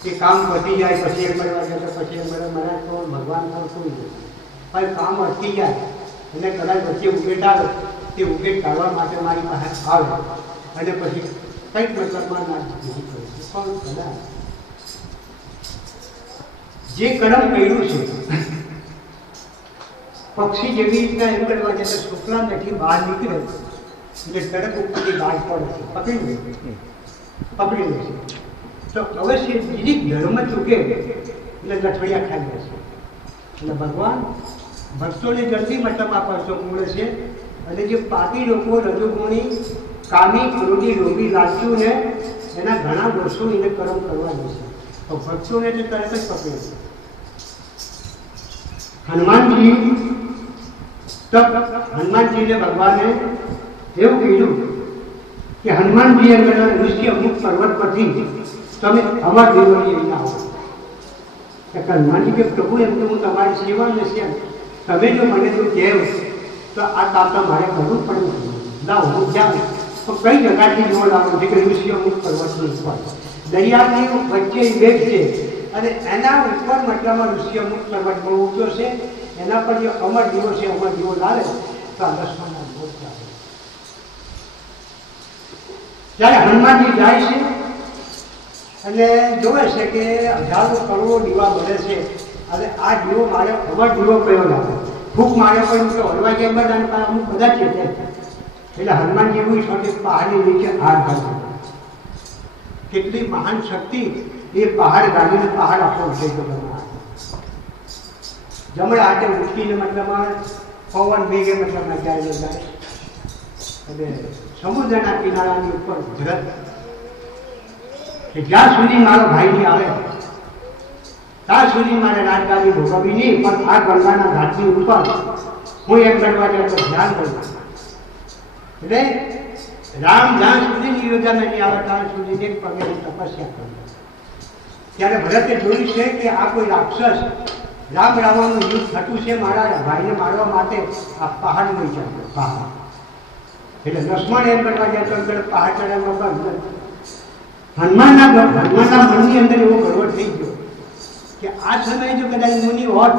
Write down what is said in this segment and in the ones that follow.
કે કામ પતી જાય પછી એમ મળવા જાય તો પછી એમ મળે મને તો ભગવાન પણ શું પણ કામ અટકી જાય અને કદાચ વચ્ચે ઉકેટ આવે તે ઉકેટ કાઢવા માટે મારી પાસે આવે અને પછી કંઈક મતલબમાં ના નહીં કરું પણ કદાચ જે કર્મ કર્યું છે પક્ષી જેવી રીતના એમ કરવા જાય તો શુક્લા નથી બહાર નીકળે એટલે તરત ઉપરથી બહાર પડે પકડી લે છે તો અવશ્ય બીજી ધર્મ ચૂકે એટલે લઠડિયા ખાઈ જશે એટલે ભગવાન ભક્તોને જલ્દી મતલબમાં પરસો મૂળે છે અને જે પાપી લોકો રજોગુણી કામી ક્રોધી લોભી લાલચુ ને એના ઘણા દોષો એને કર્મ કરવા જશે તો ભક્તોને તે તરત જ પકડે છે હનુમાનજીને ભગવાને એવું કીધું કે હનુમાનજી અંદર ઋષિ અમુક પર્વત પરથી તમે અમર દેવોની અહીંયા આવો હનુમાનજી કે પ્રભુ એમ તો હું તમારી સેવા નથી તમે જો મને તો કહેવ તો આ કામ તો મારે કરવું પડે લાવો હું જાઉં તો કઈ જગાથી જોવા લાવું છે કે ઋષિ અમુક પર્વતની ઉપર દરિયાની વચ્ચે વેગ છે અને એના ઉપર મતલબમાં ઋષિ અમુક પર્વત બહુ ઊંચો છે એના પર જે અમર દીવો છે અમર દીવો લાવે તો આ લક્ષ્મણના ભોગ ચાલે જ્યારે હનુમાનજી જાય છે અને જોવે છે કે હજારો કરોડો દીવા બળે છે અને આ દીવો મારે અમર દીવો કયો લાગે ફૂંક મારે પણ તો હલવા જેમ અને અમુક બધા છે એટલે હનુમાનજી એવું સાથે પહાડની નીચે હાથ ગાળ્યો કેટલી મહાન શક્તિ એ પહાડ ગાડીને પહાડ આખો વિષય જમણા હાથે ઉઠીને મતલબમાં પવન વેગે મતલબમાં જાય જાય અને સમુદ્રના કિનારાની ઉપર ઝડપ કે જ્યાં સુધી મારો ભાઈ નહીં આવે ત્યાં સુધી મારે રાજગાદી ભોગવવી નહીં પણ આ ગંગાના ઘાટની ઉપર હું એમ કરવા જાય તો ધ્યાન કરું એટલે રામ જ્યાં સુધી નિયોજન નહીં આવે ત્યાં સુધી એક પગે તપસ્યા કરું ત્યારે ભરતે જોયું છે કે આ કોઈ રાક્ષસ રામ રાવણનું યુદ્ધ થતું છે મારા ભાઈને મારવા માટે આ પહાડ લઈ જાય પહાડ એટલે લક્ષ્મણ એમ કરવા જાય તો પહાડ ચડાવવા બંધ હનુમાનના મનની અંદર એવો ગર્વ થઈ ગયો કે આ સમયે જો કદાચ મુનિ હોત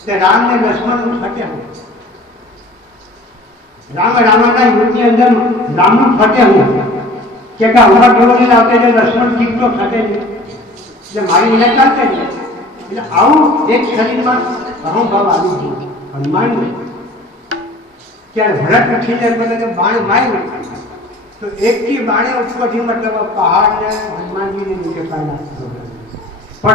તો રામને લક્ષ્મણનું ફટે રાવણના યુદ્ધની અંદર રામનું ફટે કે અમર જોડે આવતે જો લક્ષ્મણ ચીકતો ફટે નહીં એટલે મારી વિના ચાલતે નહીં એટલે આવું એક શરીરમાં અહંભાવ આવી ગયો હનુમાનનું ત્યારે ભરત ઉઠીને બધા બાણ માર્યું તો એકથી બાણે ઉપરથી મતલબ પહાડને હનુમાનજીને નીચે પાડ્યા